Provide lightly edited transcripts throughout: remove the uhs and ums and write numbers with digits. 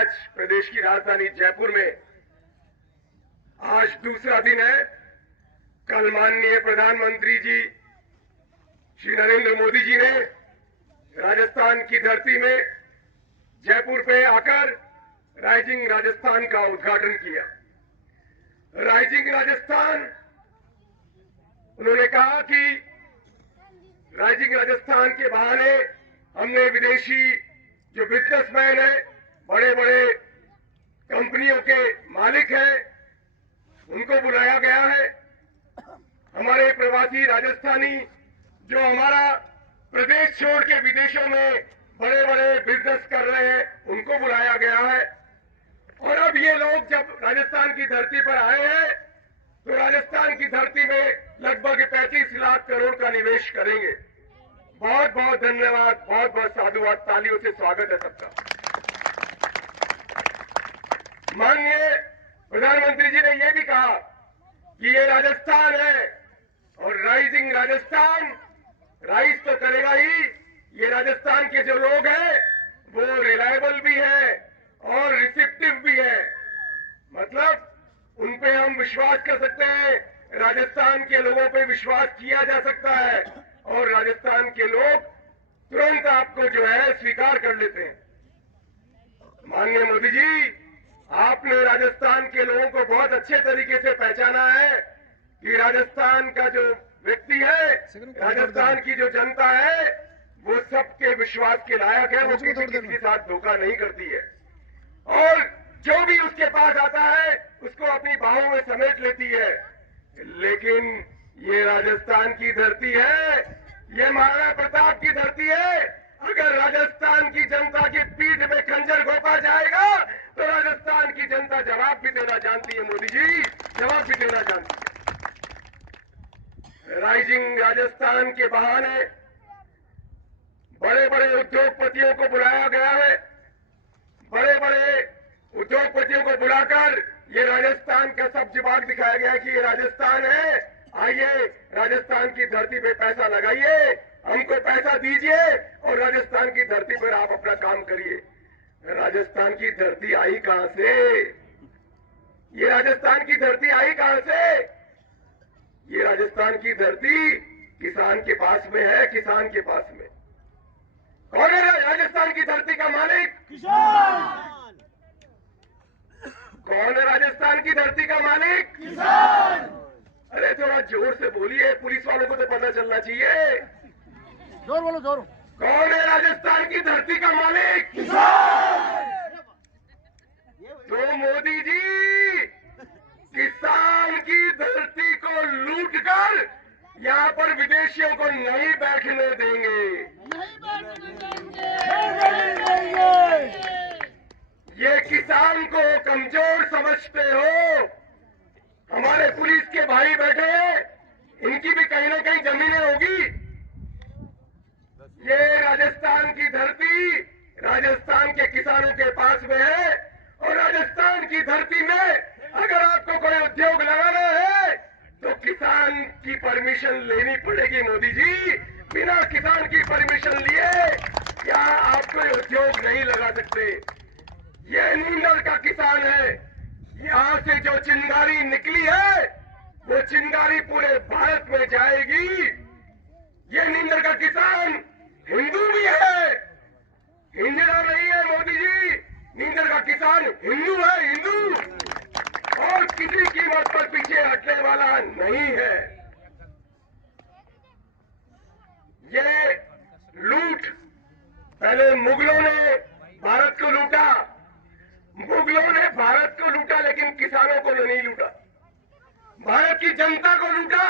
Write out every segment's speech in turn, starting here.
आज प्रदेश की राजधानी जयपुर में आज दूसरा दिन है। कल माननीय प्रधानमंत्री जी श्री नरेंद्र मोदी जी ने राजस्थान की धरती में जयपुर पे आकर राइजिंग राजस्थान का उद्घाटन किया। राइजिंग राजस्थान, उन्होंने कहा कि राइजिंग राजस्थान के बहाने हमने विदेशी जो बिजनेसमैन है, बड़े बड़े कंपनियों के मालिक हैं, उनको बुलाया गया है। हमारे प्रवासी राजस्थानी जो हमारा प्रदेश छोड़ के विदेशों में बड़े बड़े बिजनेस कर रहे हैं, उनको बुलाया गया है। और अब ये लोग जब राजस्थान की धरती पर आए हैं तो राजस्थान की धरती में लगभग 35 लाख करोड़ का निवेश करेंगे। बहुत बहुत धन्यवाद, बहुत बहुत साधुवाद, तालियों से स्वागत है सबका। माननीय प्रधानमंत्री जी ने यह भी कहा कि ये राजस्थान है और राइजिंग राजस्थान राइज तो करेगा ही। ये राजस्थान के जो लोग हैं वो रिलायबल भी है और रिसेप्टिव भी है, मतलब उन पे हम विश्वास कर सकते हैं। राजस्थान के लोगों पे विश्वास किया जा सकता है और राजस्थान के लोग तुरंत आपको जो है स्वीकार कर लेते हैं। माननीय मोदी जी, आपने राजस्थान के लोगों को बहुत अच्छे तरीके से पहचाना है कि राजस्थान का जो व्यक्ति है, राजस्थान की जो जनता है, वो सबके विश्वास के लायक है। वो किसी के साथ धोखा नहीं करती है और जो भी उसके पास आता है उसको अपनी बाहों में समेट लेती है। लेकिन ये राजस्थान की धरती है, ये महाराणा प्रताप की धरती है। अगर राजस्थान की जनता की पीठ में खंजर घोंपा जाएगा तो राजस्थान की जनता जवाब भी देना जानती है। मोदी जी, जवाब भी देना जानती है। राइजिंग राजस्थान के बहाने बड़े बड़े उद्योगपतियों को बुलाया गया है। बड़े बड़े उद्योगपतियों को बुलाकर ये राजस्थान का सब्ज बाग दिखाया गया कि ये राजस्थान है, आइए राजस्थान की धरती पे पैसा लगाइए, हमको पैसा दीजिए और राजस्थान की धरती पर आप अपना काम करिए। राजस्थान की धरती आई कहां से? ये राजस्थान की धरती आई कहां से? ये राजस्थान की धरती किसान के पास में है, किसान के पास में। कौन है राजस्थान की धरती का मालिक? किसान। कौन है राजस्थान की धरती का मालिक? किसान। अरे थोड़ा जोर से बोलिए, पुलिस वालों को तो पता चलना चाहिए। जोर बोलो, जोर। कौन है राजस्थान की धरती का मालिक? किसान। तो मोदी जी किसान की धरती को लूटकर यहाँ पर विदेशियों को नहीं बैठने देंगे। ये किसान को कमजोर समझते हो? हमारे पुलिस के भाई बैठे हैं, इनकी भी कहीं ना कहीं जमीनें होगी। ये राजस्थान की धरती राजस्थान के किसानों के पास में है और राजस्थान की धरती में अगर आपको कोई उद्योग लगाना है तो किसान की परमिशन लेनी पड़ेगी। मोदी जी, बिना किसान की परमिशन लिए क्या आप कोई उद्योग नहीं लगा सकते। ये नींदर का किसान है, यहाँ से जो चिंगारी निकली है वो चिंगारी पूरे भारत में जाएगी। ये नींदर का किसान हिंदू भी है, हिंदू नहीं है मोदी जी। नींदर का किसान हिंदू है, हिंदू, और किसी कीमत पर पीछे हटने वाला नहीं है। ये लूट पहले मुगलों ने भारत को लूटा, मुगलों ने भारत को लूटा लेकिन किसानों को नहीं लूटा। भारत की जनता को लूटा,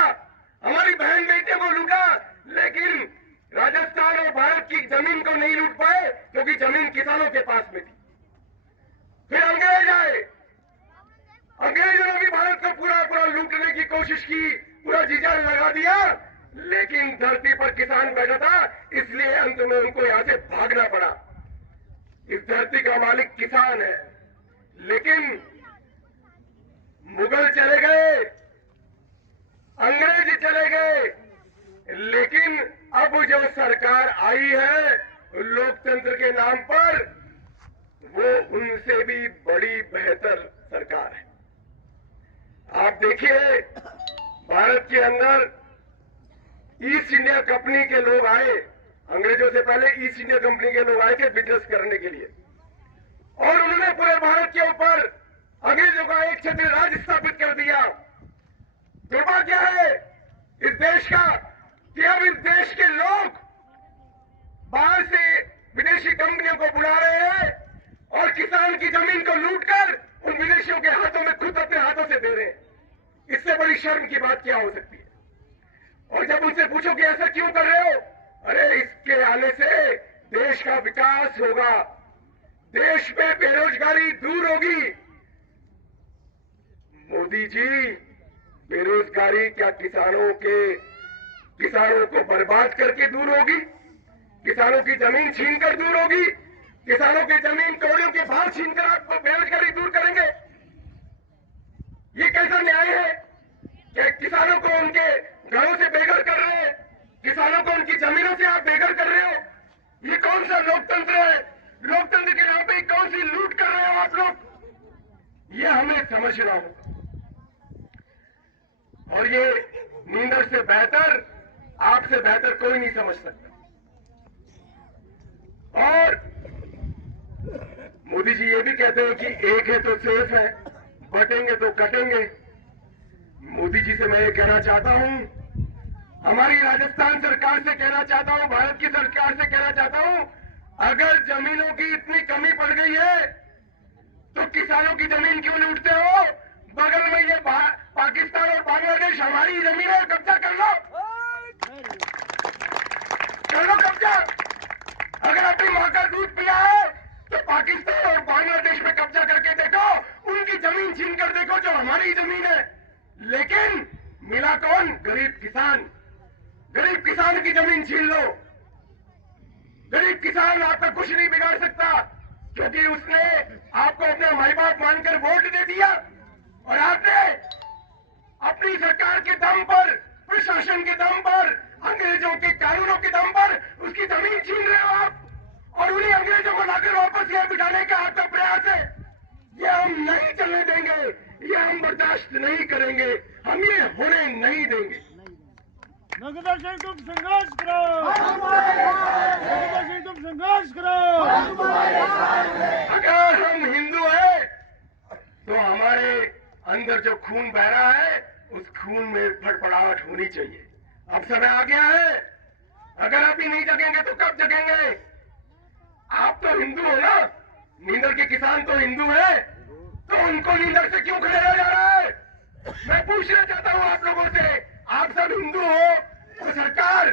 हमारी बहन बेटियों को लूटा, लेकिन राजस्थान और भारत की जमीन को नहीं लूट पाए क्योंकि जमीन किसानों के पास में थी। फिर अंग्रेज आए, अंग्रेजों ने भी भारत को पूरा पूरा लूटने की कोशिश की, पूरा जीजा लगा दिया, लेकिन धरती पर किसान बैठा था, इसलिए अंत में उनको यहां से भागना पड़ा। इस धरती का मालिक किसान है। लेकिन मुगल चले गए, अंग्रेज चले गए, लेकिन अब जो सरकार आई है लोकतंत्र के नाम पर, वो उनसे भी बड़ी बेहतर सरकार है। आप देखिए, भारत के अंदर ईस्ट इंडिया कंपनी के लोग आए, अंग्रेजों से पहले ईस्ट इंडिया कंपनी के लोग आए थे बिजनेस करने के लिए, और उन्होंने पूरे भारत के ऊपर अंग्रेजों का एक छत्र राज स्थापित कर दिया। दुर्भाग्य है इस देश का कि अब इस देश के लोग बाहर से विदेशी कंपनियों को बुला रहे हैं और किसान की जमीन को लूटकर उन विदेशियों के हाथों में खुद अपने हाथों से दे रहे हैं। इससे बड़ी शर्म की बात क्या हो सकती है? और जब उनसे पूछो कि ऐसा क्यों कर रहे हो, अरे इसके आने से देश का विकास होगा, देश में बेरोजगारी दूर होगी। मोदी जी, बेरोजगारी क्या किसानों को बर्बाद करके दूर होगी? किसानों की जमीन छीनकर दूर होगी? किसानों की जमीन करोड़ों के भाव छीनकर आपको बेरोजगारी दूर करेंगे? ये कैसा न्याय है कि किसानों को उनके घरों से बेघर कर रहे हैं, किसानों को उनकी जमीनों से आप बेघर कर रहे हो? ये कौन सा लोकतंत्र है? लोकतंत्र के नाम पे कौन सी लूट कर रहे हो आप लोग? ये हमें समझना होगा। और ये नींदर से बेहतर, आपसे बेहतर कोई नहीं समझ सकता। और मोदी जी ये भी कहते हैं कि एक है तो सेफ है, बटेंगे तो कटेंगे। मोदी जी से मैं ये कहना चाहता हूं, हमारी राजस्थान सरकार से कहना चाहता हूं, भारत की सरकार से कहना चाहता हूं, अगर जमीनों की इतनी कमी पड़ गई है तो किसानों की जमीन क्यों लूटते हो? बगल में ये पाकिस्तान और बांग्लादेश हमारी जमीन है, कब्जा कर लो कब्जा। अगर अपनी मां का दूध पिया है तो पाकिस्तान और बांग्लादेश में कब्जा करके देखो, उनकी जमीन छीन कर देखो जो हमारी जमीन है। लेकिन मिला कौन? गरीब किसान। गरीब किसान की जमीन छीन लो। गरीब किसान आपका कुछ नहीं बिगाड़ सकता, क्योंकि उसने आपको अपना माई बाप मानकर वोट दे दिया और आपने अपनी सरकार के दम पर, प्रशासन के दम पर, अंग्रेजों के कानूनों के दम पर उसकी जमीन छीन रहे हो आप, और उन्हीं अंग्रेजों को लाकर वापस यहाँ बिठाने का आपका प्रयास है। ये हम नहीं चलने देंगे, ये हम बर्दाश्त नहीं करेंगे, हम ये होने नहीं देंगे। नगदा सिंह तुम संघर्ष करो, नगदा सिंह तुम संघर्ष करो। अगर हम हिंदू हैं तो हमारे अंदर जो खून बह रहा है उस खून में फड़फड़ाहट होनी चाहिए। अब समय आ गया है, अगर अभी नहीं जगेंगे तो कब जगेंगे? आप तो हिंदू हो ना, नींदर के किसान तो हिंदू हैं, तो उनको नींदर से क्यों खदेड़ा जा रहा है? मैं पूछना चाहता हूं आप लोगों से, आप सब हिंदू हो तो सरकार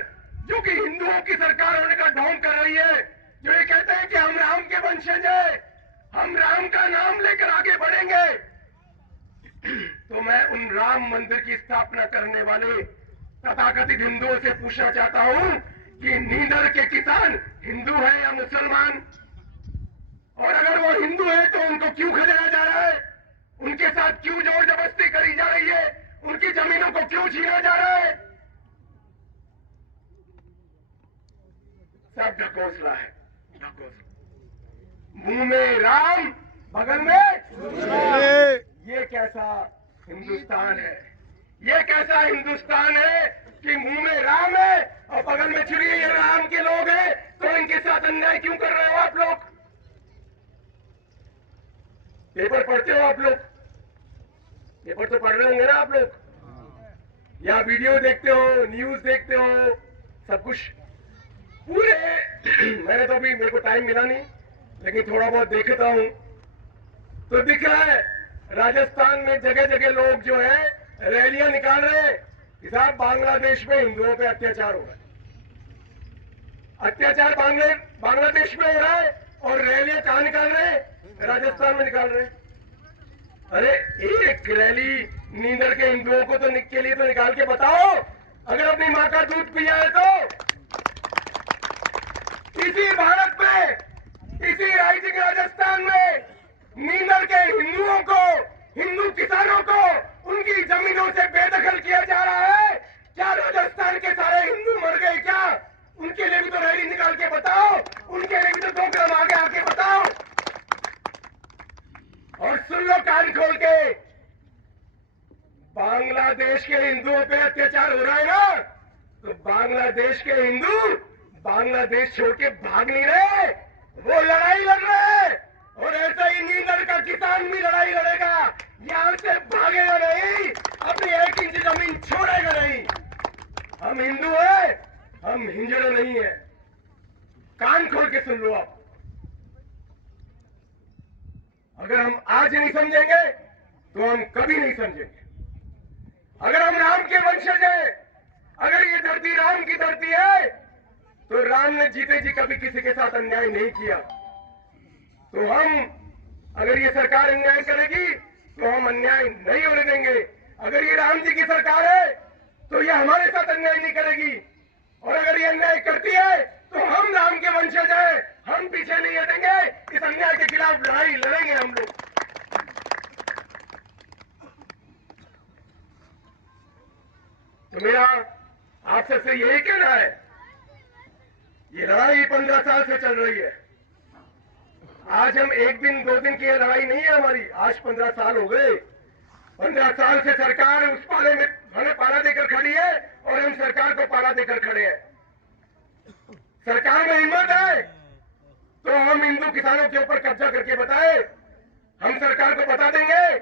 जो कि हिंदुओं की सरकार होने का ढोंग कर रही है, जो ये कहते हैं कि हम राम के वंशज हैं, हम राम का नाम लेकर आगे बढ़ेंगे, तो मैं उन राम मंदिर की स्थापना करने वाले तथाकथित हिंदुओं से पूछना चाहता हूं कि नींदर के किसान हिंदू है या मुसलमान? और अगर वो हिंदू है तो उनको क्यों खदेड़ा जा रहा है? उनके साथ क्यों जोर जबरदस्ती करी जा रही है? उनकी जमीनों को क्यों छीना जा रहा है? सब ढकोसला है, ढकोसला। मुंह में राम, बगल में ये कैसा हिंदुस्तान है? ये कैसा हिंदुस्तान है कि मुंह में राम है और बगल में छुरी ये राम के लोग हैं, तो इनके साथ अन्याय क्यों कर रहे हो आप लोग? पेपर पढ़ते हो आप लोग? पेपर तो पढ़ रहे होंगे ना आप लोग, या वीडियो देखते हो, न्यूज देखते हो, सब कुछ पूरे मैंने तो अभी, मेरे को टाइम मिला नहीं, लेकिन थोड़ा बहुत देखता हूं तो दिख रहा है राजस्थान में जगह जगह लोग जो है रैलियां निकाल रहे हैं कि साहब बांग्लादेश में हिंदुओं पे अत्याचार हो रहा है। अत्याचार बांग्लादेश में हो रहा है और रैलियां कहां निकाल रहे हैं? राजस्थान में निकाल रहे हैं। अरे एक रैली नींदर के हिंदुओं को तो के लिए तो निकाल के बताओ, अगर अपनी मां का दूध पिया है तो। इसी भारत में, इसी राइजिंग राजस्थान में नींदर के हिंदुओं को, हिंदू किसानों को उनकी जमीनों से बेदखल किया जा रहा है। क्या राजस्थान के सारे हिंदू मर गए क्या? उनके लिए भी तो रैली निकाल के बताओ, उनके लिए भी तो 2 कदम आगे आके बताओ। कान खोल के, बांग्लादेश के हिंदुओं पे अत्याचार हो रहा है ना, तो बांग्लादेश के हिंदू बांग्लादेश छोड़ के भाग नहीं रहे, वो लड़ाई लड़ रहे। और ऐसा ही नींदर का किसान भी लड़ाई लड़ेगा, यहां से भागेगा नहीं, अपनी 1 इंच जमीन छोड़ेगा नहीं। हम हिंदू हैं, हम हिंजड़े नहीं है। कान खोल के सुन लो आप। अगर हम आज नहीं समझेंगे तो हम कभी नहीं समझेंगे। अगर हम राम के वंशज हैं, अगर ये धरती राम की धरती है, तो राम ने जीते जी कभी किसी के साथ अन्याय नहीं किया। तो हम, अगर ये सरकार अन्याय करेगी तो हम अन्याय नहीं होने देंगे। अगर ये राम जी की सरकार है तो ये हमारे साथ अन्याय नहीं करेगी, और अगर ये अन्याय करती है तो हम राम के वंशज हैं, हम पीछे नहीं हटेंगे। इस अन्याय के खिलाफ लड़ाई लड़ेंगे हम लोग। तो मेरा आप सबसे यही कहना है, ये लड़ाई 15 साल से चल रही है। आज हम 1 दिन 2 दिन की लड़ाई नहीं है हमारी, आज 15 साल हो गए। 15 साल से सरकार उस पाले में हमें पाला देकर खड़ी है और हम सरकार को पाला देकर खड़े हैं। सरकार में हिम्मत है तो हम हिंदू किसानों के ऊपर कब्जा करके बताए। हम सरकार को बता देंगे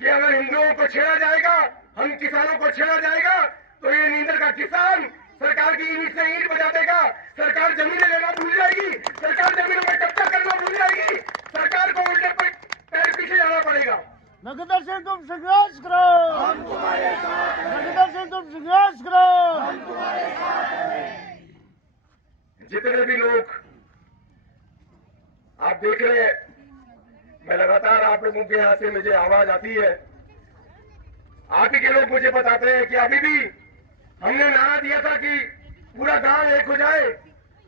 कि अगर हिंदुओं को छेड़ा जाएगा, हम किसानों को छेड़ा जाएगा, तो ये नींदर का किसान सरकार की ईंट से ईंट बजा देगा। सरकार जमीनें लेना भूल जाएगी, सरकार जमीनों में कब्जा करना भूल जाएगी, सरकार को उल्टे पैर पीछे जाना पड़ेगा। नगदर सिंह तुम संघर्ष करो, हम तुम्हारे साथ हैं। नगदर सिंह तुम संघर्ष करो, हम तुम्हारे साथ हैं। जितने भी लोग आप देख रहे हैं, मैं लगातार आप लोगों के यहां से मुझे आवाज आती है। आप ही के लोग मुझे बताते हैं कि अभी भी हमने नारा दिया था कि पूरा गांव एक हो जाए।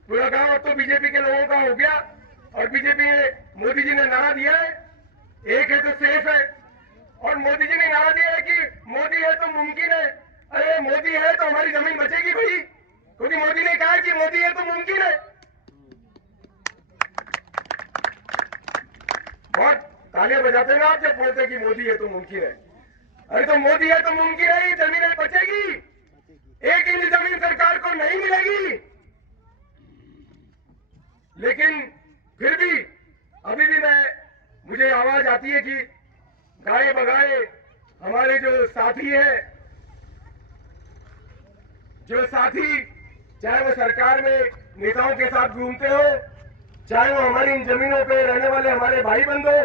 पूरा गांव तो बीजेपी के लोगों का हो गया, और बीजेपी ने, मोदी जी ने नारा दिया है एक है तो सेफ है, और मोदी जी ने नारा दिया है कि मोदी है तो मुमकिन है। अरे मोदी है तो हमारी जमीन बचेगी भाई, क्योंकि मोदी ने कहा कि मोदी है तो मुमकिन है। बहुत तालियां बजाते हैं आप जब बोलते हैं कि मोदी है तो मुमकिन है। अरे तो मोदी है तो मुमकिन है, जमीनें बचेगी, 1 इंच जमीन सरकार को नहीं मिलेगी। लेकिन फिर भी अभी भी मुझे आवाज आती है कि गाए बगाए हमारे जो साथी हैं, जो साथी चाहे वो सरकार में नेताओं के साथ घूमते हो, चाहे वो हमारी इन जमीनों पे रहने वाले हमारे भाई बंधु,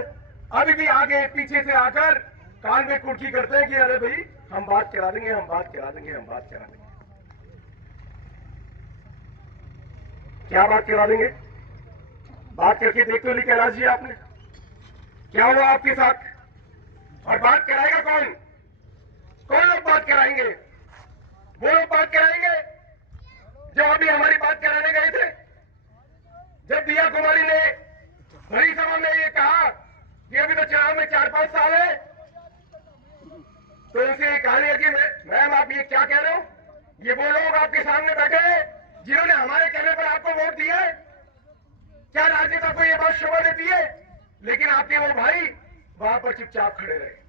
अभी भी आगे पीछे से आकर कान में कुर्की करते हैं कि अरे भाई हम बात करा देंगे, हम बात करा देंगे, हम बात करा देंगे। क्या बात करा देंगे? बात करके देख तो ली कैलाश जी आपने, क्या हुआ आपके साथ? और बात कराएगा कौन? कौन लोग बात कराएंगे? वो लोग बात कराएंगे जो अभी हमारी बात कराने गए थे। जब दिया कुमारी ने बड़ी सभा में ये कहा कि अभी तो चुनाव में 4-5 साल है, तो उनसे ये कहा गया कि मैम आप ये क्या कह रहे हो? ये वो लोग आपके सामने बैठे हैं जिन्होंने हमारे कहने पर आपको वोट दिया है। क्या राजनेता को ये बात शोभा देती है? लेकिन आपके वो भाई वहां पर चुपचाप खड़े रहे।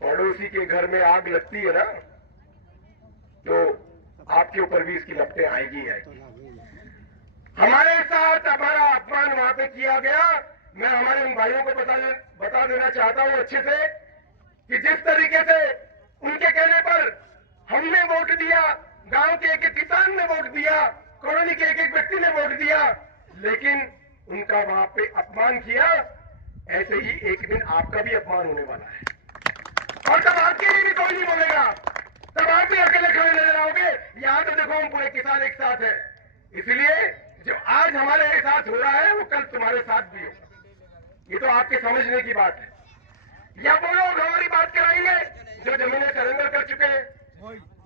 पड़ोसी के घर में आग लगती है ना, तो आपके ऊपर भी इसकी लपटें आएगी आएगी। हमारे साथ हमारा अपमान वहां पे किया गया। मैं हमारे उन भाइयों को बता देना चाहता हूं अच्छे से कि जिस तरीके से उनके कहने पर हमने वोट दिया, गांव के एक किसान ने वोट दिया, कॉलोनी के एक व्यक्ति ने वोट दिया, लेकिन उनका वहां पे अपमान किया, ऐसे ही एक दिन आपका भी अपमान होने वाला है। और तब आपके लिए भी कोई नहीं बोलेगा, तब आप भी अकेले खड़े नजर आओगे। यहां तो देखो हम पूरे किसान एक साथ हैं। इसलिए जो आज हमारे साथ हो रहा है वो कल तुम्हारे साथ भी होगा। ये तो आपके समझने की बात है। या वो लोग हमारी बात कराएंगे जो जमीनें सरेंडर कर चुके हैं।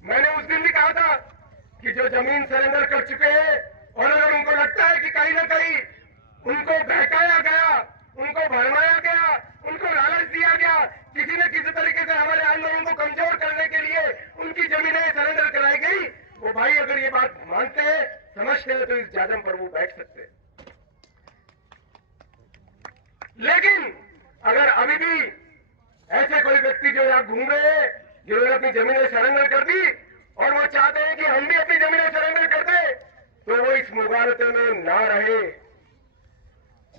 मैंने उस दिन भी कहा था कि जो जमीन सरेंडर कर चुके हैं और अगर उनको लगता है कि कहीं ना कहीं उनको बहकाया गया, उनको भरमाया गया, उनको लालच दिया गया, किसी न किसी तरीके से हमारे आंदोलन को कमजोर करने के लिए उनकी जमीनें सरेंडर कराई गई, वो भाई अगर ये बात मानते हैं, समझते हैं, तो इस जादम पर वो बैठ सकते हैं। लेकिन अगर अभी भी ऐसे कोई व्यक्ति जो यहाँ घूम रहे हैं, जिन्होंने अपनी जमीनें सरेंडर कर दी और वो चाहते हैं कि हम भी अपनी जमीनें सरेंडर कर दें, तो वो इस मुगालते में ना रहे।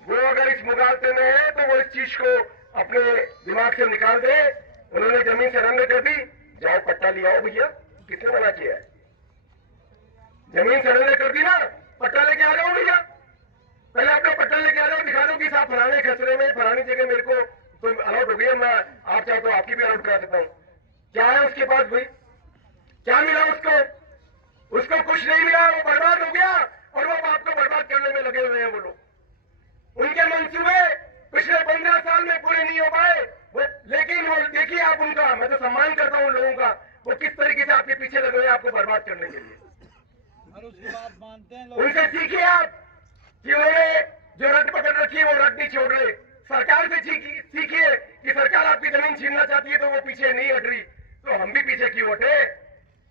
वो अगर इस मुगालते में है तो वो इस चीज को अपने दिमाग से निकाल दे। उन्होंने जमीन सरेंडर कर दी, जाओ पट्टा ले आओ भैया, किसने मना किया है? जमीन सरेंडर कर दी ना, पट्टा लेके आ जाओ भैया। पहले अपना पट्टा लेके आ जाओ, दिखा दो कि साहब फलाने खसरे में फलानी जगह मेरे को तो अलाउट हो गया, मैं आप चाहे तो आपकी भी अलाउट करा सकता हूँ। क्या है उसके पास भाई? क्या मिला उसको? उसको कुछ नहीं मिला, वो बर्बाद हो गया और वो आपको बर्बाद करने में लगे हुए हैं वो लोग। उनके मंसूबे पिछले 15 साल में पूरे नहीं हो पाए वो, लेकिन वो देखिए आप उनका, मैं तो सम्मान करता हूँ उन लोगों का, वो किस तरीके से आपके पीछे लगे हुए हैं आपको बर्बाद करने के लिए। और उसकी बात मानते हैं लोग। उनसे सीखिए आप कि उन्होंने जो रट पकड़ रखी है वो रट नहीं छोड़ रहे। सरकार से सीखिए कि सरकार आपकी जमीन छीनना चाहती है तो वो पीछे नहीं हट रही। तो हम भी पीछे क्यों हटे?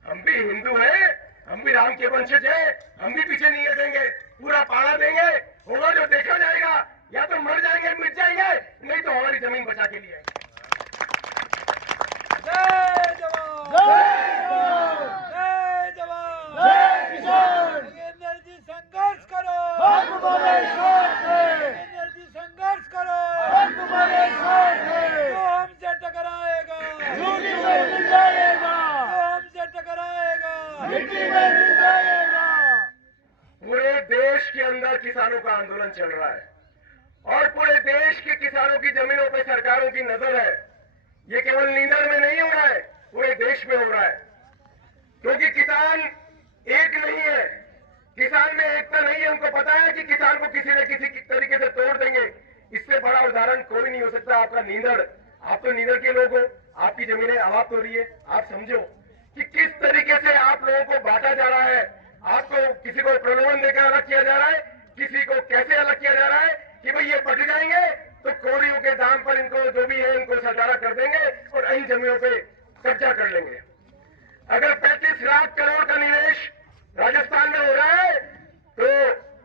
हम भी हिंदू हैं, हम भी राम के वंशज हैं, हम भी पीछे नहीं हटेंगे, पूरा पाड़ा देंगे। होगा जो देखा जाएगा, या तो मर जाएंगे मिट जाएंगे, नहीं तो हमारी जमीन बचा के लिए। जय जवान, जय जवान, जय किसान। नरेंद्र जी संघर्ष करो, हम तुम्हारे साथ हैं। नरेंद्र जी संघर्ष करो, हम तुम्हारे साथ हैं। जो हमसे टकराएगा झूठी में मिल जाएगा, जो हमसे टकराएगा मिट्टी में मिल जाएगा। पूरे देश के अंदर किसानों का आंदोलन चल रहा है और पूरे देश के किसानों की जमीनों पर सरकारों की नजर है। ये केवल नींदर में नहीं हो रहा है, पूरे देश में हो रहा है। क्योंकि किसान एक नहीं है, किसान में एकता नहीं है। उनको पता है कि किसान को किसी न किसी तरीके से तोड़ देंगे। इससे बड़ा उदाहरण कोई नहीं हो सकता। आपका नींदर, आप तो नींदर के लोग हो, आपकी जमीनें आवाज हो रही है। आप समझो कि किस तरीके से आप लोगों को बांटा जा रहा है। आपको किसी को प्रलोभन देकर अलग किया जा रहा है, किसी को कैसे अलग किया जा रहा है कि भाई ये बट जाएंगे तो कौड़ियों के दाम पर इनको जो भी है इनको सरकारा कर देंगे और इन जमीनों पे कब्जा कर लेंगे। अगर 35 लाख करोड़ का निवेश राजस्थान में हो रहा है तो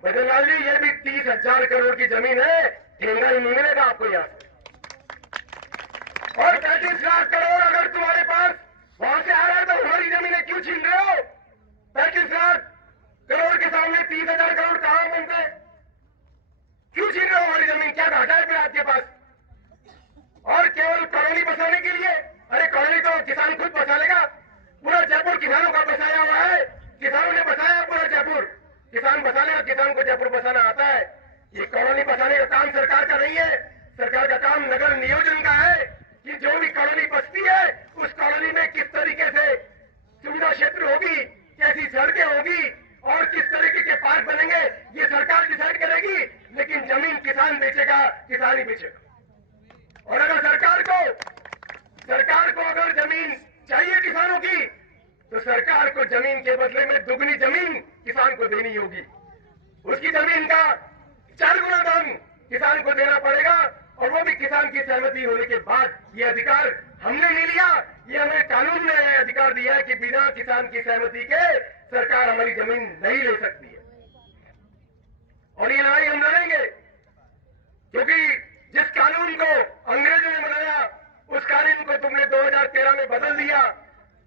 बदलाल जी ये भी 30,000 करोड़ की जमीन है, ठेंगा ही नहीं मिलेगा आपको यहाँ से। और 35 लाख करोड़ अगर तुम्हारे पास वहां से आ रहा है तो हमारी जमीनें क्यों छीन रहे हो? 35 लाख करोड़ के सामने 30,000 करोड़ कहां बनते हैं? क्यों छीन रहे हो हमारी जमीन? क्या घाटा है फिर आपके पास? और केवल कॉलोनी बसाने के लिए? अरे कॉलोनी तो किसान खुद बसा लेगा। पूरा जयपुर किसानों का बसाया हुआ है, किसानों ने बसाया पूरा जयपुर। किसान बसा लेगा, किसान को जयपुर बसाना आता है। ये कॉलोनी बसाने का काम सरकार का नहीं है। सरकार का काम नगर नियोजन का है कि जो भी कॉलोनी बसती है उस कॉलोनी में किस तरीके से सुविधा क्षेत्र होगी, कैसी सड़कें होगी और किस तरीके के पार्क बनेंगे, ये सरकार डिसाइड करेगी। लेकिन जमीन किसान बेचेगा, किसान ही बेचेगा। और अगर सरकार को अगर जमीन चाहिए किसानों की तो सरकार को जमीन के बदले में दुगनी जमीन किसान को देनी होगी। उसकी जमीन का 4 गुना दाम किसान को देना पड़ेगा और वो भी किसान की सहमति होने के बाद। ये अधिकार हमने नहीं लिया, ये हमें कानून ने अधिकार दिया है कि बिना किसान की सहमति के सरकार हमारी जमीन नहीं ले सकती है। और ये लड़ाई हम लड़ेंगे क्योंकि जिस कानून को अंग्रेजों ने बनाया उस कानून को तुमने 2013 में बदल दिया।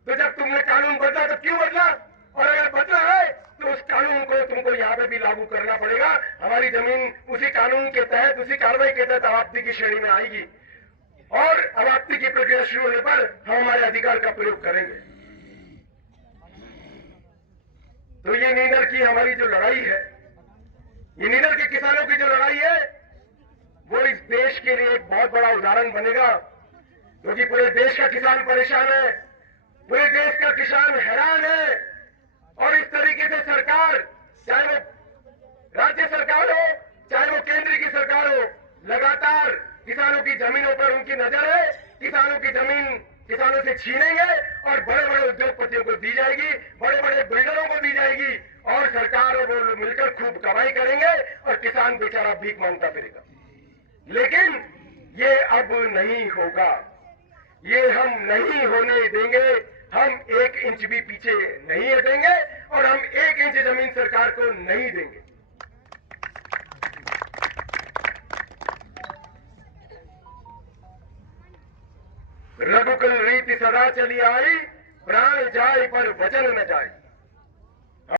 तो जब तुमने कानून बदला तो क्यों बदला? और अगर बदला है तो उस कानून को तुमको यहाँ पे भी लागू करना पड़ेगा। हमारी जमीन उसी कानून के तहत, उसी कार्रवाई के तहत अवाप्ति की श्रेणी में आएगी और अवाप्ति की प्रक्रिया शुरू होने पर हम हमारे अधिकार का प्रयोग करेंगे। तो ये नीदर की हमारी जो लड़ाई है, ये नीदर के किसानों की जो लड़ाई है, वो इस देश के लिए एक बहुत बड़ा उदाहरण बनेगा। क्योंकि पूरे देश का किसान परेशान है, पूरे देश का किसान हैरान है। और इस तरीके से सरकार, चाहे वो राज्य सरकार हो चाहे वो केंद्र की सरकार हो, लगातार किसानों की जमीनों पर उनकी नजर है। किसानों की जमीन किसानों से छीनेंगे और बड़े बड़े उद्योगपतियों को दी जाएगी, बड़े बड़े बिल्डरों को दी जाएगी और सरकार और वो लोग मिलकर खूब कमाई करेंगे और किसान बेचारा भीख मांगता फिरेगा। लेकिन ये अब नहीं होगा, ये हम नहीं होने देंगे। हम 1 इंच भी पीछे नहीं हटेंगे और हम 1 इंच जमीन सरकार को नहीं देंगे। रघुकुल रीति सदा चली आई, प्राण जाए पर वचन न जाए।